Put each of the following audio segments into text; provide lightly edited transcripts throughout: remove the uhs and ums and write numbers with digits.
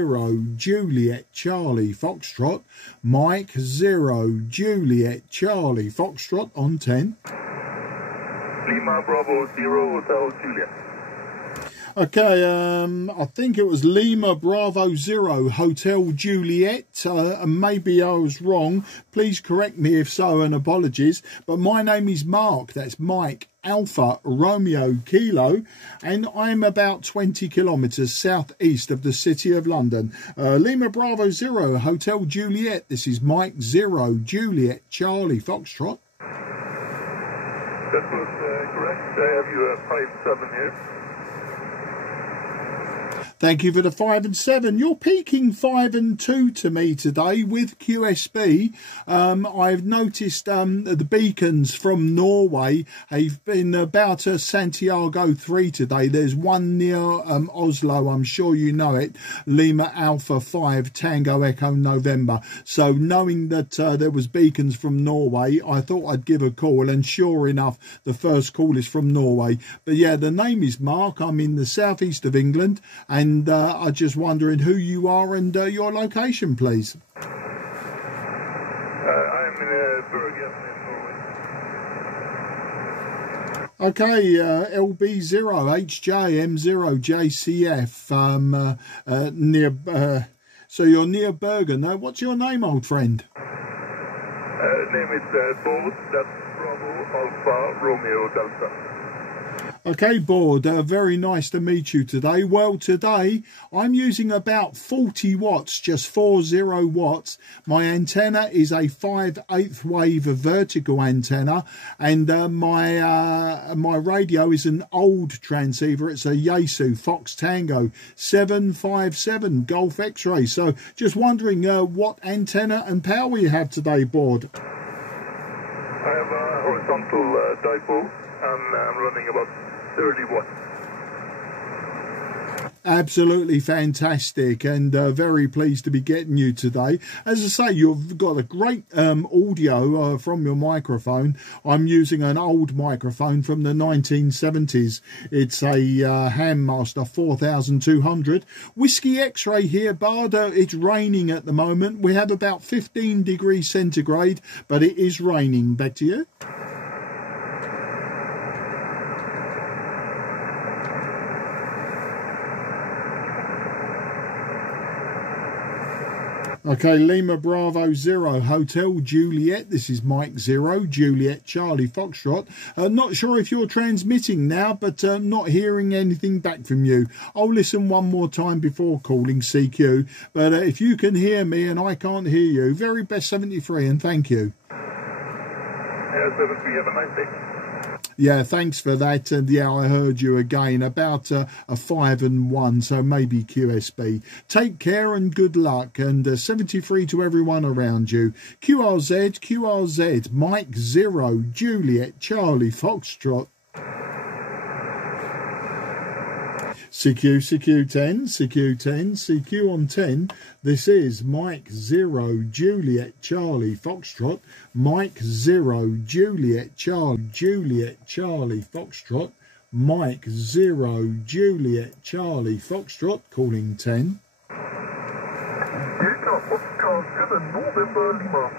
0 Juliet Charlie Foxtrot, Mike 0 Juliet Charlie Foxtrot on 10. Lima Bravo 0 Hotel Juliet. Okay, I think it was Lima Bravo 0 Hotel Juliet. Maybe I was wrong. Please correct me if so, and apologies. But my name is Mark. That's Mike Alpha Romeo Kilo, and I'm about 20 kilometres southeast of the city of London. Lima Bravo 0 Hotel Juliet. This is Mike 0 Juliet Charlie Foxtrot. That was correct. I have you 5-7 here. Thank you for the 5 and 7. You're peaking 5 and 2 to me today with QSB. I've noticed the beacons from Norway have been about Santiago 3 today. There's one near Oslo, I'm sure you know it, Lima Alpha 5 Tango Echo November. So knowing that there was beacons from Norway, I thought I'd give a call, and sure enough, the first call is from Norway. But yeah, the name is Mark. I'm in the southeast of England, and I'm just wondering who you are and your location, please. I'm in Bergen in Norway. Okay, LB0HJM0JCF, near, so you're near Bergen. What's your name, old friend? Name is Lloyd, that's Bravo Alpha Romeo Delta. Okay, Board, very nice to meet you today. Well, today I'm using about 40 watts, just 40 watts. My antenna is a 5/8 wave vertical antenna, and my radio is an old transceiver. It's a Yaesu Fox Tango 757 Golf X-ray. So just wondering what antenna and power you have today, Board. I have a horizontal dipole, and I'm running about 30 watts. Absolutely fantastic, and very pleased to be getting you today. As I say, you've got a great audio from your microphone. I'm using an old microphone from the 1970s. It's a Handmaster 4200. Whiskey X-ray here, Bard. It's raining at the moment. We have about 15 degrees centigrade, but it is raining. Back to you. Okay, Lima Bravo 0 Hotel Juliet. This is Mike 0 Juliet Charlie Foxtrot. Not sure if you're transmitting now, but not hearing anything back from you. I'll listen one more time before calling CQ. But if you can hear me and I can't hear you, very best 73, and thank you. 73, have a nice day. Yeah, thanks for that. And yeah, I heard you again about a 5 and 1, so maybe QSB. Take care and good luck, and 73 to everyone around you. QRZ, Mike 0 Juliet Charlie Foxtrot. CQ10, CQ on 10. This is Mike 0 Juliet Charlie Foxtrot, Mike 0 Juliet Charlie Foxtrot, Mike 0 Juliet Charlie Foxtrot, calling 10. Delta Oscar 7 November Lima.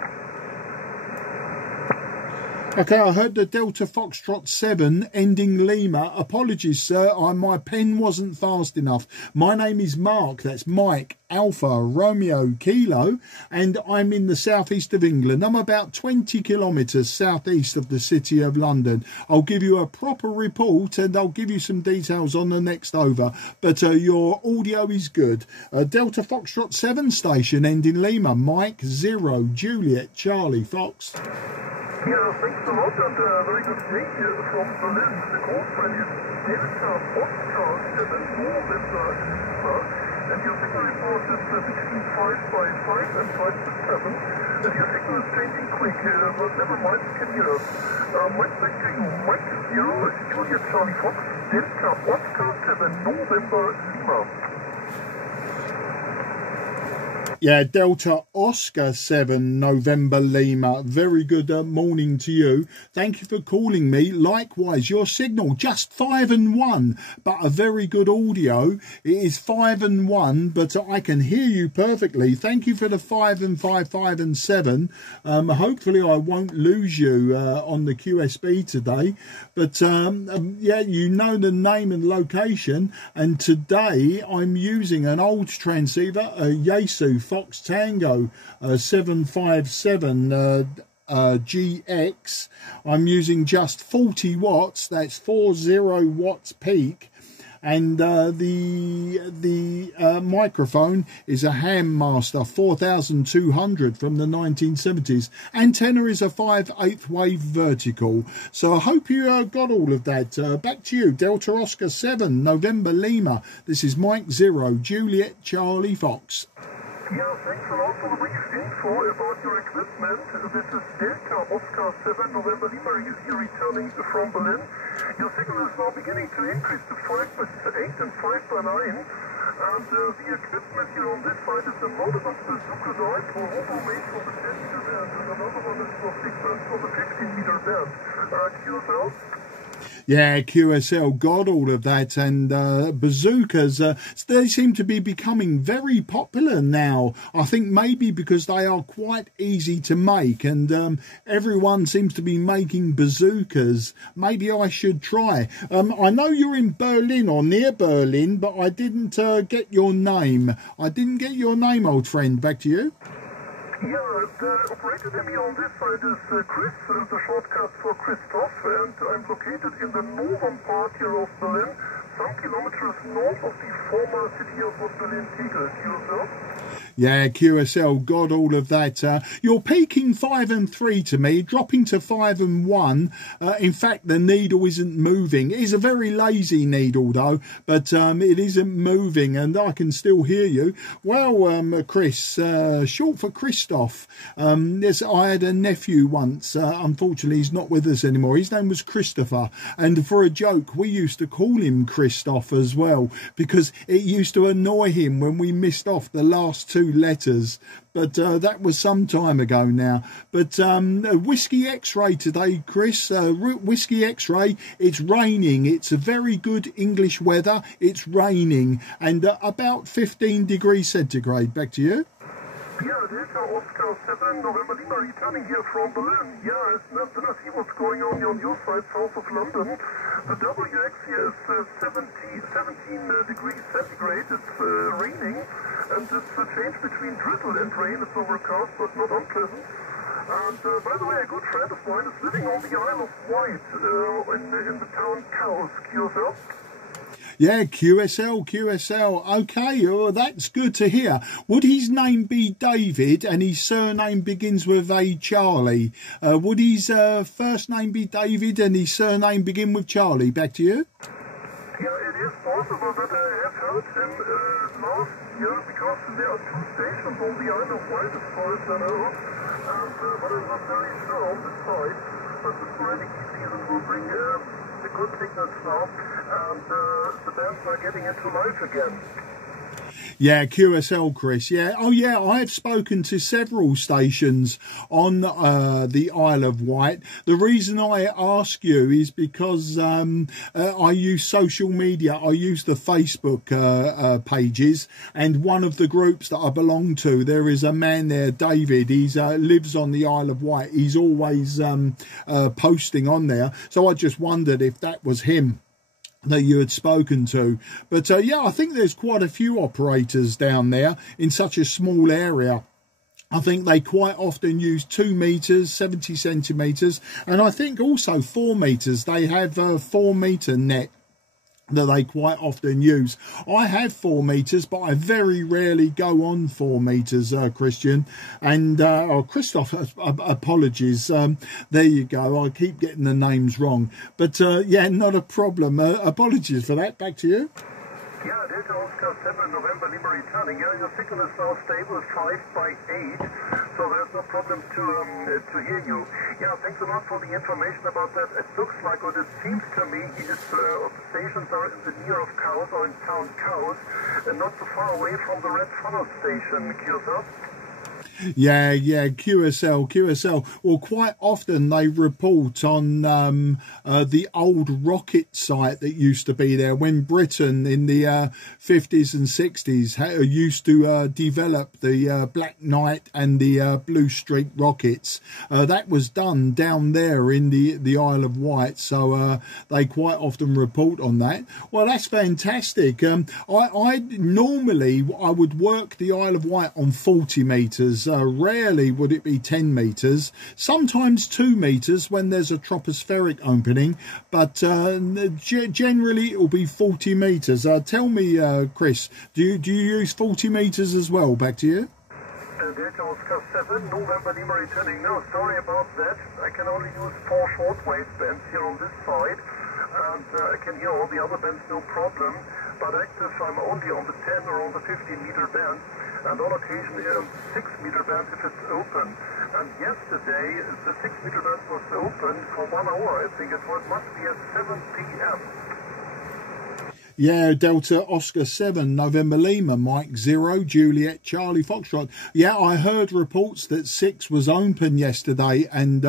Okay, I heard the Delta Foxtrot 7 ending Lima. Apologies, sir. My pen wasn't fast enough. My name is Mark. That's Mike Alpha Romeo Kilo, and I'm in the southeast of England. I'm about 20 kilometres southeast of the city of London. I'll give you a proper report, and I'll give you some details on the next over. But your audio is good. Delta Foxtrot 7 station ending Lima. Mike 0 Juliet Charlie Fox. Yeah, thanks a lot, and very good day here from Berlin. The call sign is Delta Oscar 7 November Lima, and your signal report is between 555 and 567, and your signal is changing quick, but never mind, you can hear us. Mike back to you, Mike 0 Juliet Charlie Fox, Delta Oscar 7 November Lima. Yeah, Delta Oscar 7 November Lima. Very good morning to you. Thank you for calling me. Likewise, your signal just 5 and 1, but a very good audio. It is 5 and 1, but I can hear you perfectly. Thank you for the 5 and 5, 5 and 7. Hopefully I won't lose you on the QSB today. But yeah, you know the name and location. And today I'm using an old transceiver, a Yaesu Fox Tango 757GX. I'm using just 40 watts. That's 40 watts peak. And the microphone is a Hammaster 4200 from the 1970s. Antenna is a 5/8 wave vertical. So I hope you got all of that. Back to you, Delta Oscar 7 November Lima. This is Mike 0 Juliet Charlie Fox. Yeah, thanks a lot for the brief info about your equipment. This is Delta Oscar 7 November Lima here returning from Berlin. Your signal is now beginning to increase to 5/8 and 5/9. And the equipment here on this side is a model of the Zuckerite for Hobo made for the 10-meter band, and another one is for 6 bands for the 15-meter band. QSO? Yeah, QSL got all of that, and bazookas, they seem to be becoming very popular now. I think maybe because they are quite easy to make, and everyone seems to be making bazookas. Maybe I should try. I know you're in Berlin or near Berlin, but I didn't get your name. I didn't get your name, old friend. Back to you. Yeah, the operator name on this side is Chris, the shortcut for Christoph, and I'm located in the northern part here of Berlin, some kilometers north of the former city of Berlin-Tegel. QSO? Yeah, QSL got all of that. You're peaking 5 and 3 to me, dropping to 5 and 1. In fact, the needle isn't moving. It is a very lazy needle, though, but it isn't moving, and I can still hear you. Well, Chris, short for Christoph. Yes, I had a nephew once. Unfortunately, he's not with us anymore. His name was Christopher, and for a joke, we used to call him Christoph as well, because it used to annoy him when we missed off the last 2 letters. But that was some time ago now. But Whiskey X-Ray today, Chris. Whiskey X-Ray, it's raining. It's a very good English weather. It's raining, and about 15 degrees centigrade. Back to you. Yeah, Delta Oscar 7 November Lima returning here from Berlin. Yeah, it's nice to see what's going on your side, south of London. The WX here is 17 degrees centigrade. It's raining, and it's a change between drizzle and rain. It's overcast, but not unpleasant. And by the way, a good friend of mine is living on the Isle of Wight in the town Cowes. QSO? Yeah, QSL. Okay, oh, that's good to hear. Would his name be David and his surname begins with a Charlie? Would his first name be David and his surname begin with Charlie? Back to you. Yeah, it is possible that I have heard him last year, because there are 2 stations on the Isle of Wight as far as I know. But I'm not very sure on this side. But the sporadic season will bring the good signals now, and the bands are getting into life again. Yeah, QSL, Chris. Yeah. Oh, yeah, I've spoken to several stations on the Isle of Wight. The reason I ask you is because I use social media. I use the Facebook pages, and one of the groups that I belong to, there is a man there, David. He lives on the Isle of Wight. He's always posting on there. So I just wondered if that was him that you had spoken to. But yeah, I think there's quite a few operators down there in such a small area. I think they quite often use 2 meters, 70 centimeters, and I think also 4 meters. They have a 4 meter net that they quite often use. I have 4 meters, but I very rarely go on 4 meters, Christian. And Christoph, apologies. There you go. I keep getting the names wrong. But yeah, not a problem. Apologies for that. Back to you. Yeah, Delta Oscar 7 November Lima returning running. Yeah, your signal is now stable, 5 by 8, so there's no problem to hear you. Yeah, thanks a lot for the information about that. It looks like what it seems to me is the stations are in the near of cows or in town cows, and not so far away from the red funnel station, QSO. Yeah, QSL. Well, quite often they report on the old rocket site that used to be there when Britain in the 50s and 60s used to develop the Black Knight and the Blue Streak rockets. That was done down there in the Isle of Wight, so they quite often report on that. Well, that's fantastic. I normally would work the Isle of Wight on 40 metres. Rarely would it be 10 metres, sometimes 2 metres when there's a tropospheric opening, but generally it will be 40 metres. Tell me, Chris, do you use 40 metres as well? Back to you. Delta Oscar 7, November Lima returning. No, sorry about that. I can only use 4 shortwave bands here on this side, and I can hear all the other bands no problem, but active I'm only on the 10 or on the 15 meter band, and on occasion 6 meter band if it's open. And yesterday the 6 meter band was open for 1 hour, I think it was, must be at 7 p.m. Yeah, Delta Oscar 7, November Lima, Mike 0, Juliet Charlie Foxtrot. Yeah, I heard reports that 6 was open yesterday, and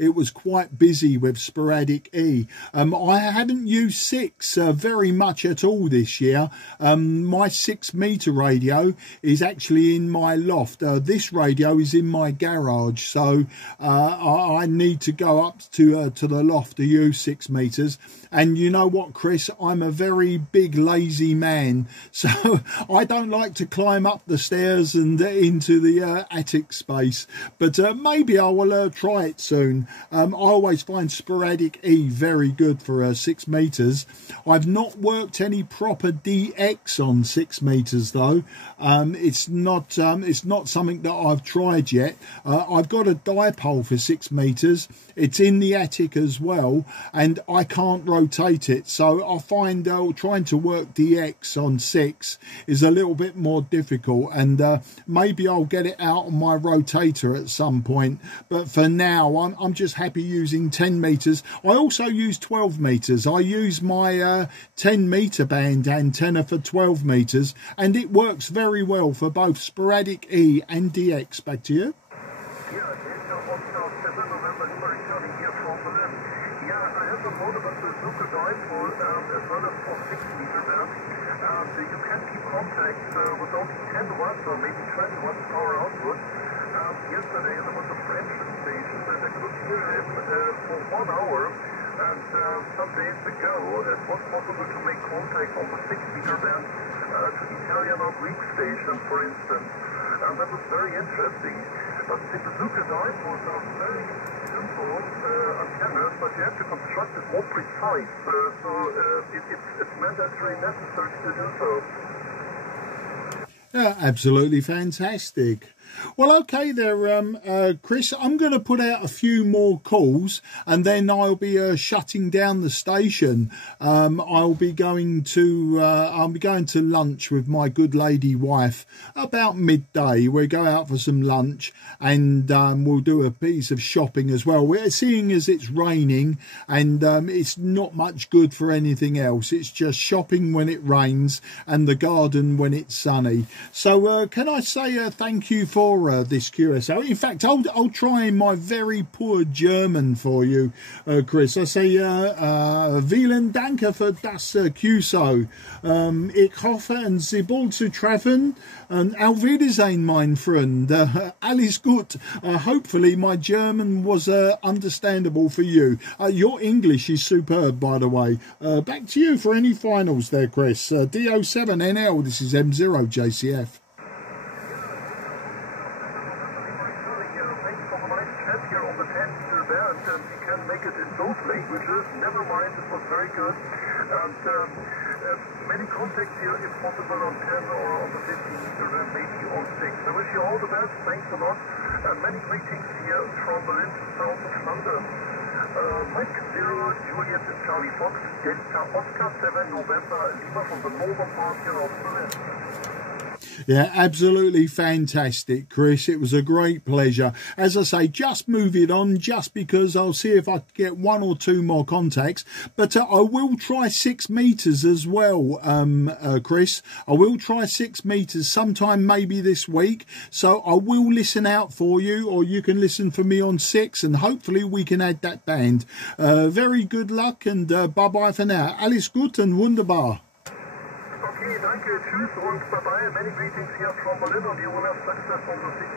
it was quite busy with sporadic E. I haven't used 6 very much at all this year. My 6 meter radio is actually in my loft. This radio is in my garage, so I need to go up to the loft to use 6 meters. And you know what, Chris, I'm a very big lazy man, so I don't like to climb up the stairs and into the attic space, but maybe I will try it soon. I always find sporadic E very good for 6 meters. I've not worked any proper DX on 6 meters though. It's not something that I've tried yet. I've got a dipole for 6 meters. It's in the attic as well, and I can't rotate it, so I find trying to work DX on 6 is a little bit more difficult, and maybe I'll get it out on my rotator at some point, but for now I'm just happy using 10 meters. I also use 12 meters. I use my 10 meter band antenna for 12 meters, and it works very well for both sporadic E and DX. Back to you. You can keep contact with only 10 watts or maybe 20 watts power output. Yesterday there was a French station and I could hear him for 1 hour, and some days ago it was possible to make contact on the 6 meter band to Italian or Greek stations, for instance, and that was very interesting. But the bazooka dipoles are very simple antennas, but you have to construct it more precise, so it's mandatory necessary to do so. Yeah, absolutely fantastic. Well, okay there, Chris. I'm going to put out a few more calls, and then I'll be shutting down the station. I'll be going to lunch with my good lady wife about midday. We'll go out for some lunch, and we'll do a piece of shopping as well. We're seeing as it's raining, and it's not much good for anything else. It's just shopping when it rains and the garden when it's sunny. So can I say thank you for this QSO. In fact, I'll try my very poor German for you, Chris. I say vielen Dank für das QSO. Ich hoffe, und Sie bald zu treffen. And auf Wiedersehen, mein Freund. Alles gut. Hopefully my German was understandable for you. Your English is superb, by the way. Back to you for any finals there, Chris. DO7NL, this is M0JCF. Never mind, it was very good, and many contacts here if possible on 10 or on the 15 meter and maybe on 6. I wish you all the best, thanks a lot, and many greetings here from Berlin, south of London. Mike 0, Juliet Charlie Fox, Delta Oscar 7 November Lima from the northern part here of Berlin. Yeah, absolutely fantastic, Chris. It was a great pleasure. As I say, just move it on just because I'll see if I can get one or two more contacts. But I will try 6 meters as well, Chris. I will try 6 meters sometime maybe this week. So I will listen out for you, or you can listen for me on 6, and hopefully we can add that band. Very good luck, and bye-bye for now. Alles gut und wunderbar. Okay, danke, tschüss und bye-bye. Many greetings here from Berlin, and you will have success on the 60%.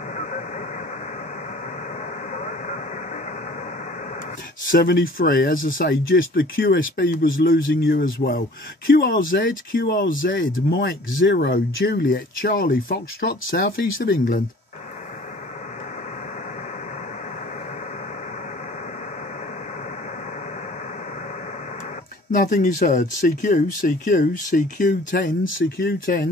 73, as I say, just the QSB was losing you as well. QRZ, Mike 0, Juliet, Charlie, Foxtrot, southeast of England. Nothing is heard. CQ, CQ10,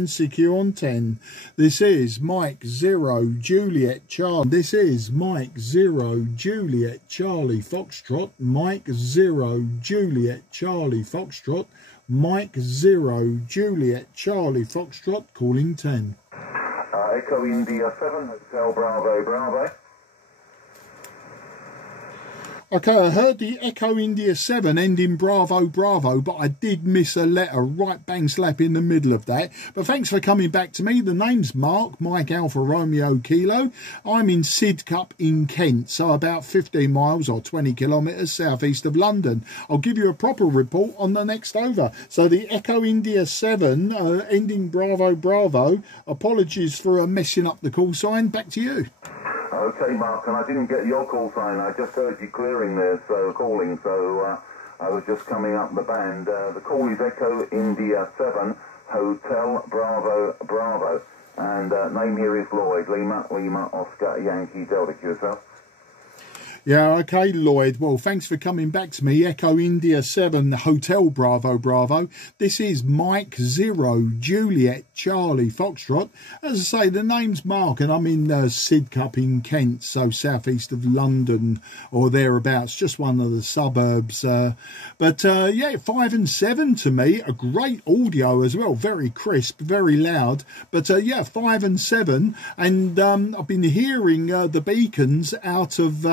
CQ on 10. This is Mike 0, Juliet, Charlie. This is Mike 0, Juliet, Charlie, Foxtrot. Mike 0, Juliet, Charlie, Foxtrot. Mike 0, Juliet, Charlie, Foxtrot, calling 10. Echo India 7, Hotel Bravo, Bravo. Okay, I heard the Echo India 7 end in Bravo, Bravo, but I did miss a letter right bang slap in the middle of that. But thanks for coming back to me. The name's Mark, Mike Alpha Romeo Kilo. I'm in Sidcup in Kent, so about 15 miles or 20 kilometres southeast of London. I'll give you a proper report on the next over. So the Echo India 7 ending Bravo, Bravo. Apologies for messing up the call sign. Back to you. Okay, Mark, and I didn't get your call sign. I just heard you clearing there, so calling. So I was just coming up the band. The call is Echo India 7, Hotel Bravo, Bravo. And name here is Lloyd, Lima, Oscar, Yankee, Delta, QSO. Yeah, okay, Lloyd. Well, thanks for coming back to me. Echo India 7, Hotel Bravo, Bravo. This is Mike 0, Juliet, Charlie, Foxtrot. As I say, the name's Mark, and I'm in Sidcup in Kent, so southeast of London or thereabouts, just one of the suburbs. Yeah, 5 and 7 to me. A great audio as well, very crisp, very loud. But yeah, 5 and 7, and I've been hearing the beacons out of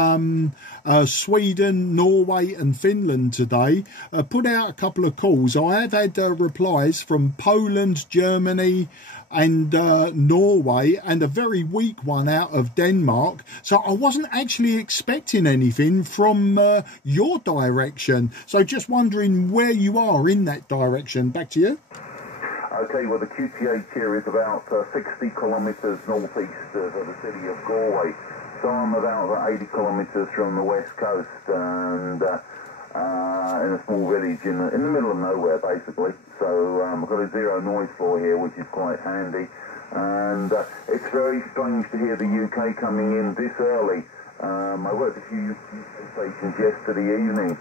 Sweden, Norway and Finland today. Put out a couple of calls. I have had replies from Poland, Germany and Norway, and a very weak one out of Denmark. So I wasn't actually expecting anything from your direction. So just wondering where you are in that direction. Back to you. Okay, well the QTH here is about 60 kilometres northeast of the city of Galway. So I'm about 80 kilometres from the west coast, and in a small village in the middle of nowhere, basically. So I've got a zero noise floor here, which is quite handy. And it's very strange to hear the UK coming in this early. I worked a few stations yesterday evening,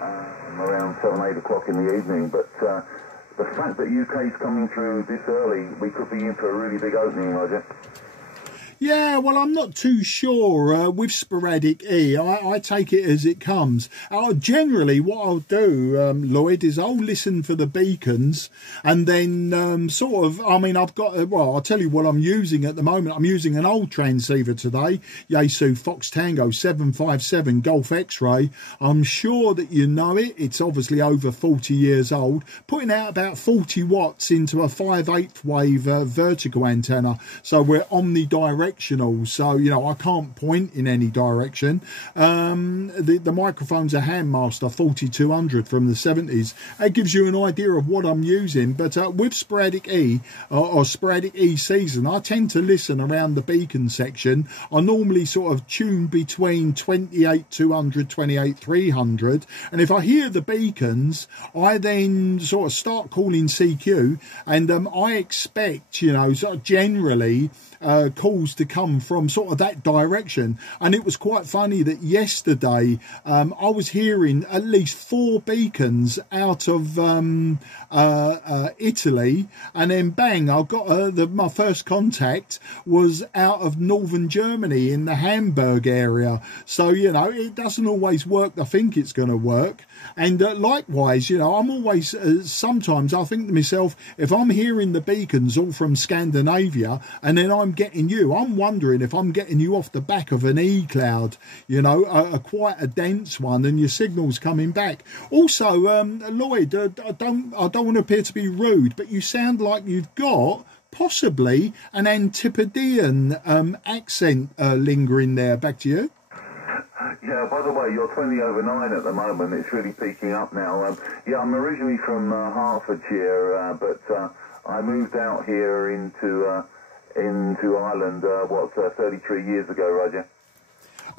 around 7, 8 o'clock in the evening, but the fact that UK's coming through this early, we could be in for a really big opening, Roger. Yeah, well, I'm not too sure with sporadic E. I take it as it comes. Generally, what I'll do, Lloyd, is I'll listen for the beacons and then I've got, I'll tell you what I'm using at the moment. I'm using an old transceiver today, Yaesu Fox Tango 757 Golf X-Ray. I'm sure that you know it. It's obviously over 40 years old, putting out about 40 watts into a 5/8 wave vertical antenna. So we're omnidirectional, so you know I can't point in any direction. The microphone's a Handmaster 4200 from the 70s. It gives you an idea of what I'm using. But with sporadic E or sporadic E season, I tend to listen around the beacon section. I normally sort of tune between 28,200, 28,300, and if I hear the beacons, I then sort of start calling CQ, and I expect, you know, sort of generally calls to come from sort of that direction. And it was quite funny that yesterday I was hearing at least 4 beacons out of Italy, and then bang, I got my first contact was out of northern Germany in the Hamburg area. So, you know, it doesn't always work. I think it's going to work. And likewise, you know, I'm always, sometimes I think to myself, if I'm hearing the beacons all from Scandinavia and then I'm getting you, I'm wondering if I'm getting you off the back of an E-cloud, you know, quite a dense one, and your signal's coming back. Also, Lloyd, I don't want to appear to be rude, but you sound like you've got possibly an Antipodean accent lingering there. Back to you. Yeah, by the way, you're 20 over 9 at the moment. It's really peaking up now. Yeah, I'm originally from Hertfordshire, but I moved out here into Ireland, 33 years ago, Roger.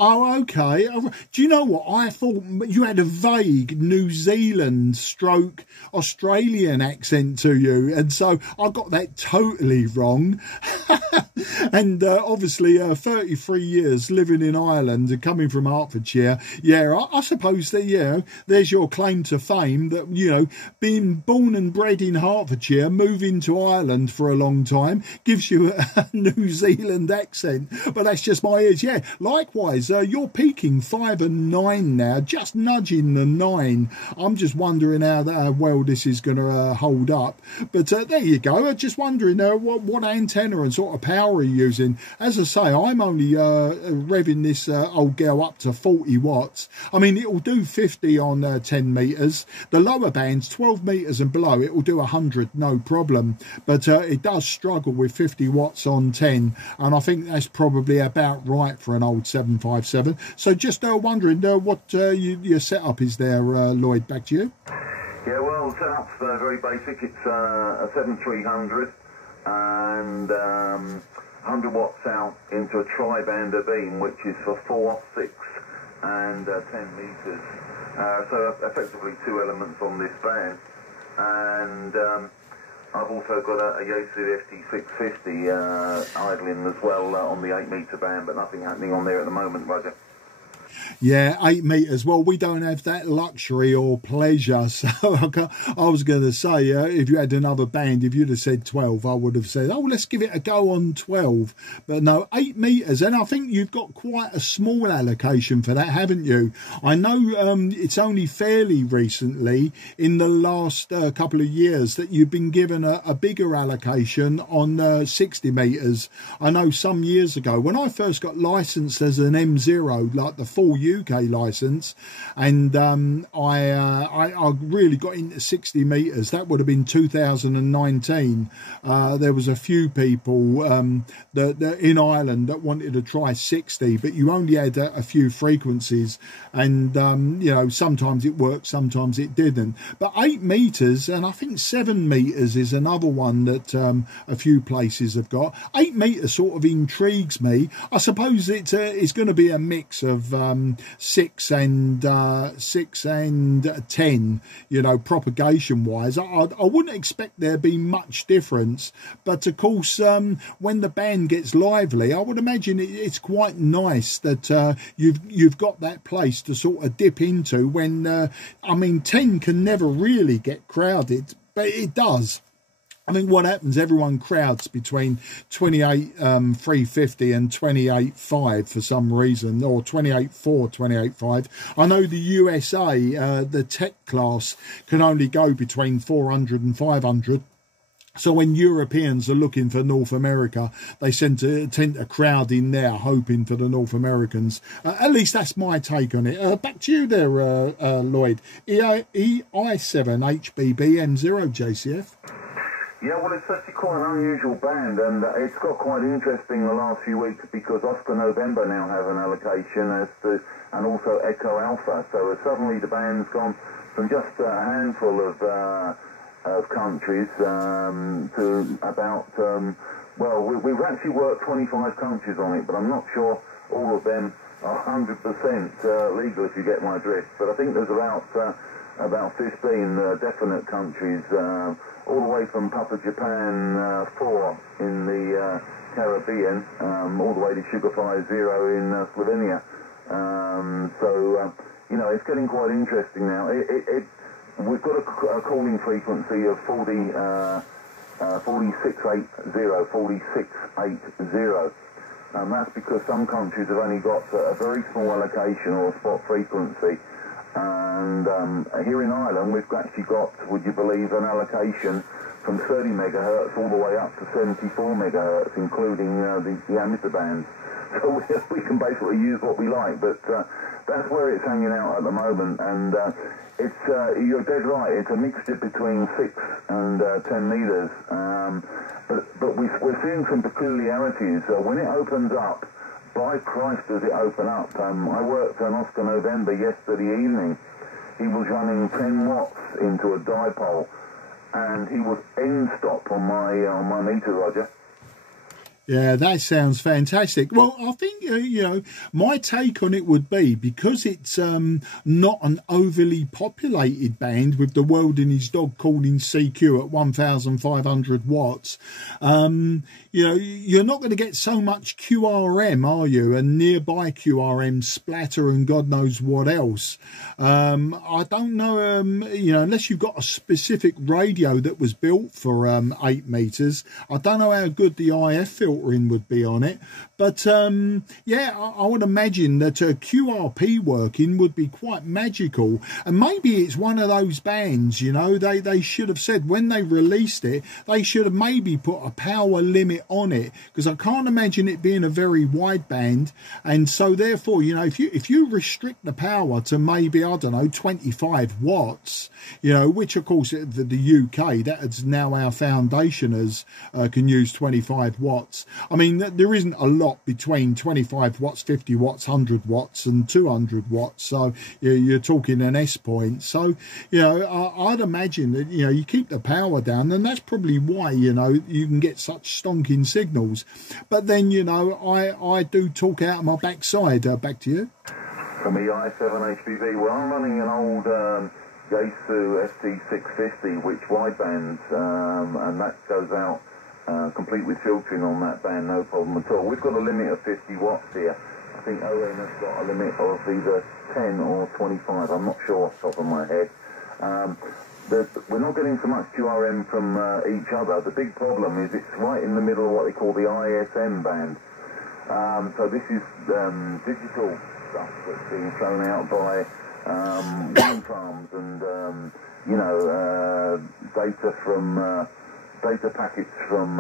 Oh, okay. Do you know what? I thought you had a vague New Zealand stroke Australian accent to you. And so I got that totally wrong. And obviously 33 years living in Ireland and coming from Hertfordshire. Yeah, I suppose that, yeah, there's your claim to fame that, you know, being born and bred in Hertfordshire, moving to Ireland for a long time gives you a New Zealand accent. But that's just my ears. Yeah, likewise. You're peaking 5 and 9 now, just nudging the 9. I'm just wondering how well this is going to hold up. But there you go. Just wondering what antenna and sort of power are you using. As I say, I'm only revving this old girl up to 40 watts. I mean, it will do 50 on 10 meters. The lower bands, 12 meters and below, it will do 100, no problem. But it does struggle with 50 watts on 10. And I think that's probably about right for an old 757. So just wondering what your setup is there, Lloyd. Back to you. Yeah, well, the setup's very basic. It's a 7300 and 100 watts out into a tri-bander beam, which is for 4, 6 and 10 meters. So effectively 2 elements on this band. And I've also got a Yossi FT-757GX idling as well on the 8 meter band, but nothing happening on there at the moment, Roger. Yeah, 8 meters. Well, we don't have that luxury or pleasure. So I was going to say, if you had another band, if you'd have said 12, I would have said, oh, let's give it a go on 12. But no, 8 meters. And I think you've got quite a small allocation for that, haven't you? I know it's only fairly recently, in the last couple of years, that you've been given a bigger allocation on 60 meters. I know some years ago, when I first got licensed as an M0, like the full UK license, and I really got into 60 meters. That would have been 2019. There was a few people that in Ireland that wanted to try 60, but you only had a few frequencies, and you know, sometimes it worked, sometimes it didn't. But 8 meters, and I think 7 meters is another one that a few places have got. 8 meters sort of intrigues me. I suppose it's going to be a mix of 6 and 10, you know, propagation wise. I wouldn't expect there be much difference, but of course when the band gets lively, I would imagine it's quite nice that you've got that place to sort of dip into when I mean, 10 can never really get crowded, but it does. I think what happens, everyone crowds between 28.350 and 28.5 for some reason, or 28.4, 28.5. I know the USA, the tech class, can only go between 400 and 500. So when Europeans are looking for North America, they tend to crowd in there, hoping for the North Americans. At least that's my take on it. Back to you there, Lloyd. EI7HBB-M0 JCF. Yeah, well, it's actually quite an unusual band, and it's got quite interesting the last few weeks because Oscar November now have an allocation and also Echo Alpha. So suddenly the band's gone from just a handful of countries to about, well, we've actually worked 25 countries on it, but I'm not sure all of them are 100% legal, if you get my drift. But I think there's about 15 definite countries, all the way from Papa Japan 4 in the Caribbean, all the way to Sugar 50 in Slovenia. You know, it's getting quite interesting now. We've got a calling frequency of 4680, 4680. That's because some countries have only got a very small allocation or a spot frequency. And here in Ireland, we've actually got, would you believe, an allocation from 30 megahertz all the way up to 74 megahertz, including the amateur bands. So we can basically use what we like, but that's where it's hanging out at the moment. And you're dead right, it's a mixture between 6 and 10 meters. But we're seeing some peculiarities. When it opens up, by Christ does it open up. I worked on Oscar November yesterday evening. He was running 10 watts into a dipole, and he was end stop on my meter, Roger. Yeah, that sounds fantastic. Well, I think, you know, my take on it would be, because it's not an overly populated band with the world and his dog calling CQ at 1,500 watts, you know, you're not going to get so much QRM, are you? And nearby QRM splatter and God knows what else. I don't know, you know, unless you've got a specific radio that was built for 8 meters, I don't know how good the IF filtering would be on it. But yeah, I would imagine that QRP working would be quite magical. And maybe it's one of those bands, you know, they should have said when they released it, they should have maybe put a power limit on it, because I can't imagine it being a very wide band. And so therefore, you know, if you restrict the power to maybe, I don't know, 25 watts, you know, which of course the UK, that is now our foundationers can use 25 watts. I mean, there isn't a lot between 25 watts, 50 watts, 100 watts and 200 watts. So you're talking an S point. So, you know, I'd imagine that, you know, you keep the power down, and that's probably why, you know, you can get such stonking signals. But then, you know, I do talk out of my backside. Back to you. From the i7HBV, well, I'm running an old Yaesu FT-757GX, which widebands, and that goes out complete with filtering on that band, no problem at all. We've got a limit of 50 watts here. I think ON has got a limit of either 10 or 25, I'm not sure off the top of my head. We're not getting so much QRM from each other. The big problem is it's right in the middle of what they call the ISM band. So this is digital stuff that's being thrown out by wind farms and, you know, data packets from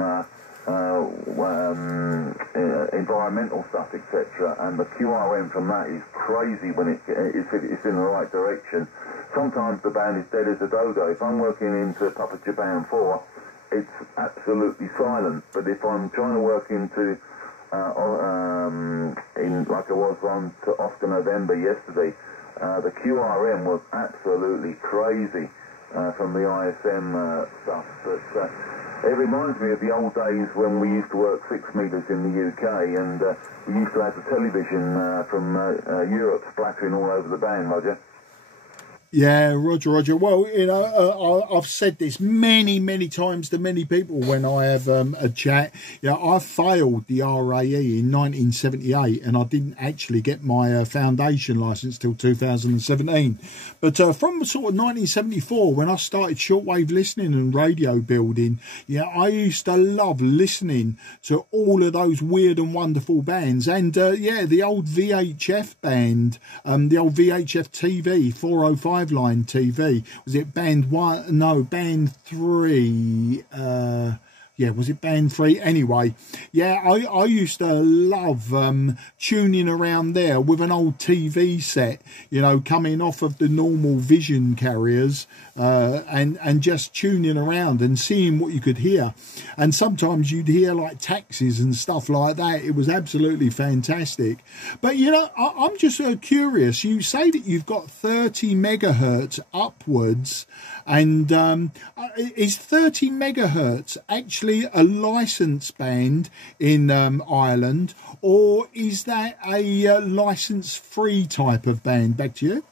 environmental stuff, etc. And the QRM from that is crazy when it's in the right direction. Sometimes the band is dead as a dodo. If I'm working into Papa Japan 4, it's absolutely silent. But if I'm trying to work into like I was on to Oscar November yesterday, the QRM was absolutely crazy from the ISM stuff. But it reminds me of the old days when we used to work 6 meters in the UK, and we used to have the television from Europe splattering all over the band, Roger. Yeah, Roger. Well, you know, I've said this many times to many people when I have a chat. You know, I failed the RAE in 1978, and I didn't actually get my foundation license till 2017. But from sort of 1974, when I started shortwave listening and radio building, yeah, I used to love listening to all of those weird and wonderful bands. And yeah, the old VHF band, the old VHF TV 405 line TV, was it band 1? No, band 3. Yeah, was it band 3? Anyway, yeah, I used to love tuning around there with an old TV set, you know, coming off of the normal vision carriers, and just tuning around and seeing what you could hear. And sometimes you'd hear like taxis and stuff like that. It was absolutely fantastic. But, you know, I'm just curious. You say that you've got 30 megahertz upwards, and is 30 megahertz actually a licensed band in Ireland, or is that a license-free type of band? Back to you.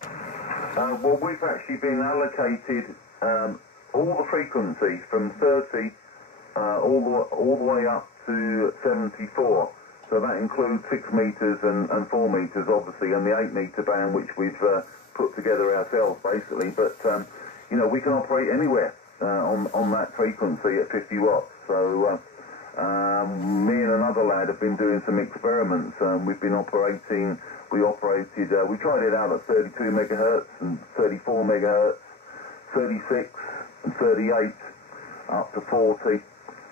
Well, we've actually been allocated all the frequencies from 30 all the way up to 74. So that includes 6 metres and 4 metres, obviously, and the 8 metre band, which we've put together ourselves, basically. But, you know, we can operate anywhere on that frequency at 50 watts. So me and another lad have been doing some experiments. We've been operating, we tried it out at 32 megahertz and 34 megahertz, 36 and 38, up to 40.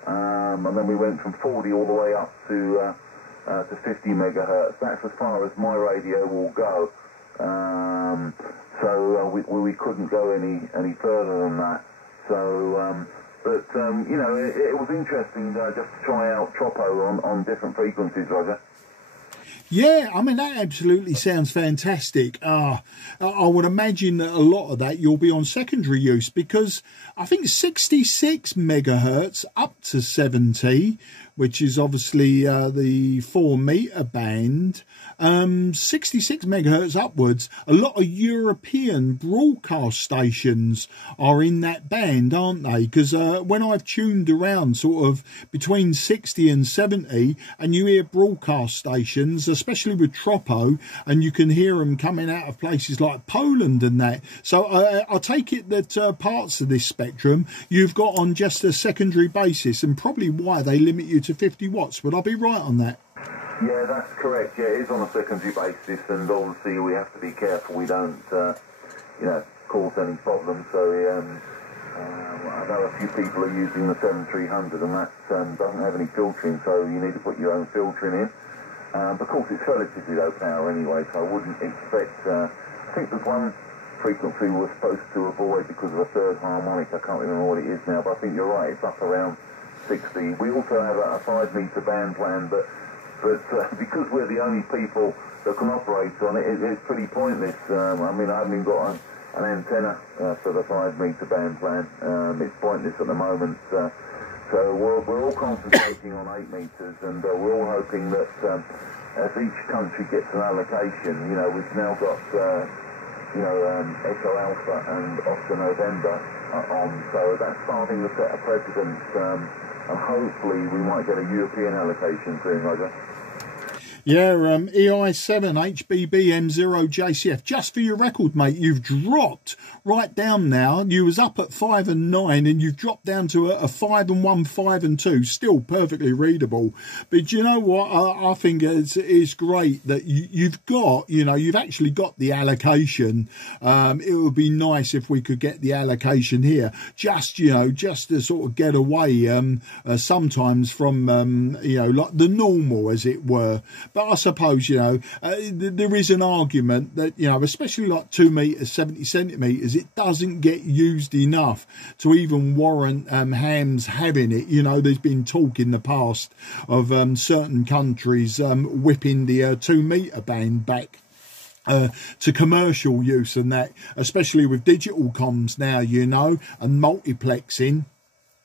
And then we went from 40 all the way up to 50 megahertz. That's as far as my radio will go. So we couldn't go any further than that. So, you know, it was interesting just to try out Tropo on different frequencies, Roger. Yeah, I mean, that absolutely sounds fantastic. I would imagine that a lot of that you'll be on secondary use, because I think 66 megahertz up to 70, which is obviously the 4 metre band, 66 megahertz upwards, a lot of European broadcast stations are in that band, aren't they? Because when I've tuned around sort of between 60 and 70, and you hear broadcast stations, especially with Tropo, and you can hear them coming out of places like Poland and that. So I take it that parts of this spectrum you've got on just a secondary basis, and probably why they limit you to 50 watts. Would I be right on that? Yeah, that's correct. Yeah, it is on a secondary basis, and obviously we have to be careful we don't, you know, cause any problems. So I know a few people are using the 7300, and that doesn't have any filtering, so you need to put your own filtering in. Of course, it's relatively low power anyway, so I wouldn't expect... I think there's one frequency we were supposed to avoid because of a third harmonic. I can't remember what it is now, but I think you're right, it's up around 60. We also have a 5 metre band plan, but because we're the only people that can operate on it, it's pretty pointless. I mean, I haven't even got an antenna for the 5 metre band plan. It's pointless at the moment. So we're all concentrating on 8 metres, and we're all hoping that as each country gets an allocation, you know, we've now got, you know, Echo Alpha and Oscar November on, so that's starting to set a precedent, and hopefully we might get a European allocation soon, Roger. Yeah, EI7 HBBM0 JCF. Just for your record, mate, you've dropped right down now. You was up at 5 and 9, and you've dropped down to a 5 and 1, 5 and 2. Still perfectly readable. But you know what? I think it's great that you've got, you know, you've actually got the allocation. It would be nice if we could get the allocation here. Just, you know, just to sort of get away sometimes from, you know, like the normal, as it were. But I suppose, you know, there is an argument that, you know, especially like 2 metres, 70 centimetres, it doesn't get used enough to even warrant hams having it. You know, there's been talk in the past of certain countries whipping the 2 metre band back to commercial use, and that, especially with digital comms now, you know, and multiplexing.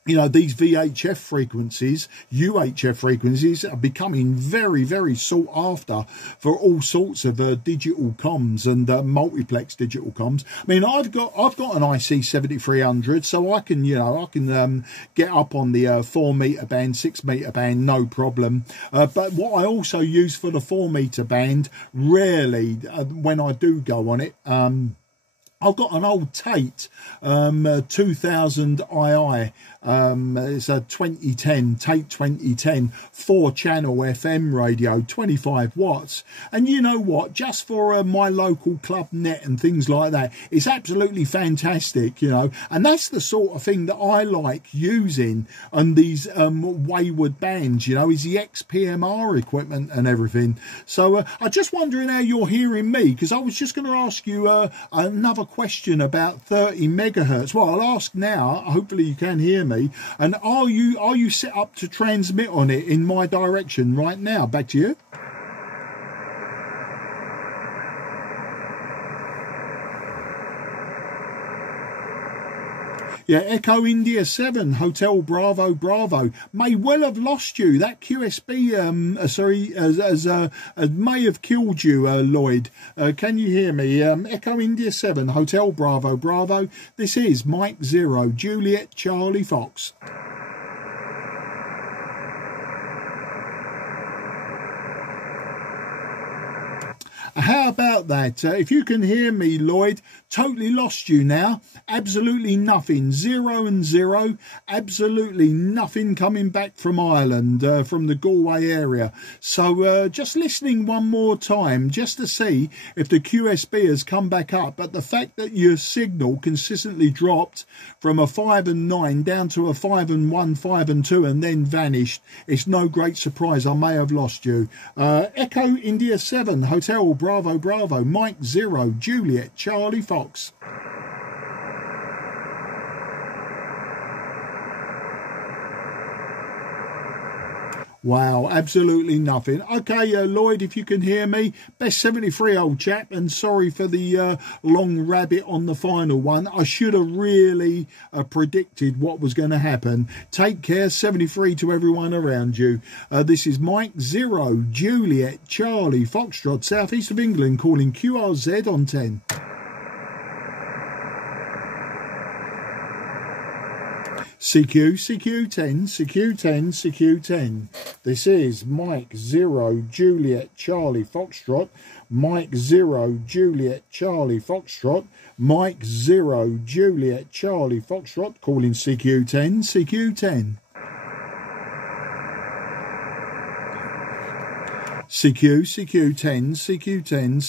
You know, these VHF frequencies, UHF frequencies are becoming very, very sought after for all sorts of digital comms and multiplex digital comms. I mean, I've got an IC 7300, so I can, you know, I can get up on the 4 metre band, 6 metre band, no problem. But what I also use for the 4 metre band, rarely when I do go on it, I've got an old Tate 2000 II. It's a 2010 Tate 2010 4-channel FM radio, 25 watts. And you know what? Just for my local club net and things like that, it's absolutely fantastic, you know. And that's the sort of thing that I like using on these wayward bands, you know, is the XPMR equipment and everything. So I'm just wondering how you're hearing me, because I was just going to ask you another question about 30 megahertz. Well, I'll ask now. Hopefully you can hear me. And are you set up to transmit on it in my direction right now? Back to you. Yeah, Echo India 7, Hotel Bravo Bravo. May well have lost you. That QSB, may have killed you, Lloyd. Can you hear me? Echo India 7, Hotel Bravo Bravo. This is Mike 0, Juliet Charlie Fox. How about that? If you can hear me, Lloyd, totally lost you now. Absolutely nothing. 0 and 0. Absolutely nothing coming back from Ireland, from the Galway area. So just listening one more time just to see if the QSB has come back up. But the fact that your signal consistently dropped from a 5 and 9 down to a 5 and 1, 5 and 2 and then vanished, it's no great surprise I may have lost you. Echo India 7, Hotel Bravo Bravo, Mike 0, Juliet, Charlie Fox. Wow, absolutely nothing. Okay, Lloyd, if you can hear me, best 73, old chap, and sorry for the long rabbit on the final one. I should have really predicted what was going to happen. Take care, 73 to everyone around you. This is Mike 0, Juliet, Charlie, Foxtrot, southeast of England, calling QRZ on 10. CQ10, CQ10, CQ10. This is Mike 0, Juliet, Charlie, Foxtrot. Mike 0, Juliet, Charlie, Foxtrot. Mike 0, Juliet, Charlie, Foxtrot. Calling CQ10, CQ10. CQ10, CQ10.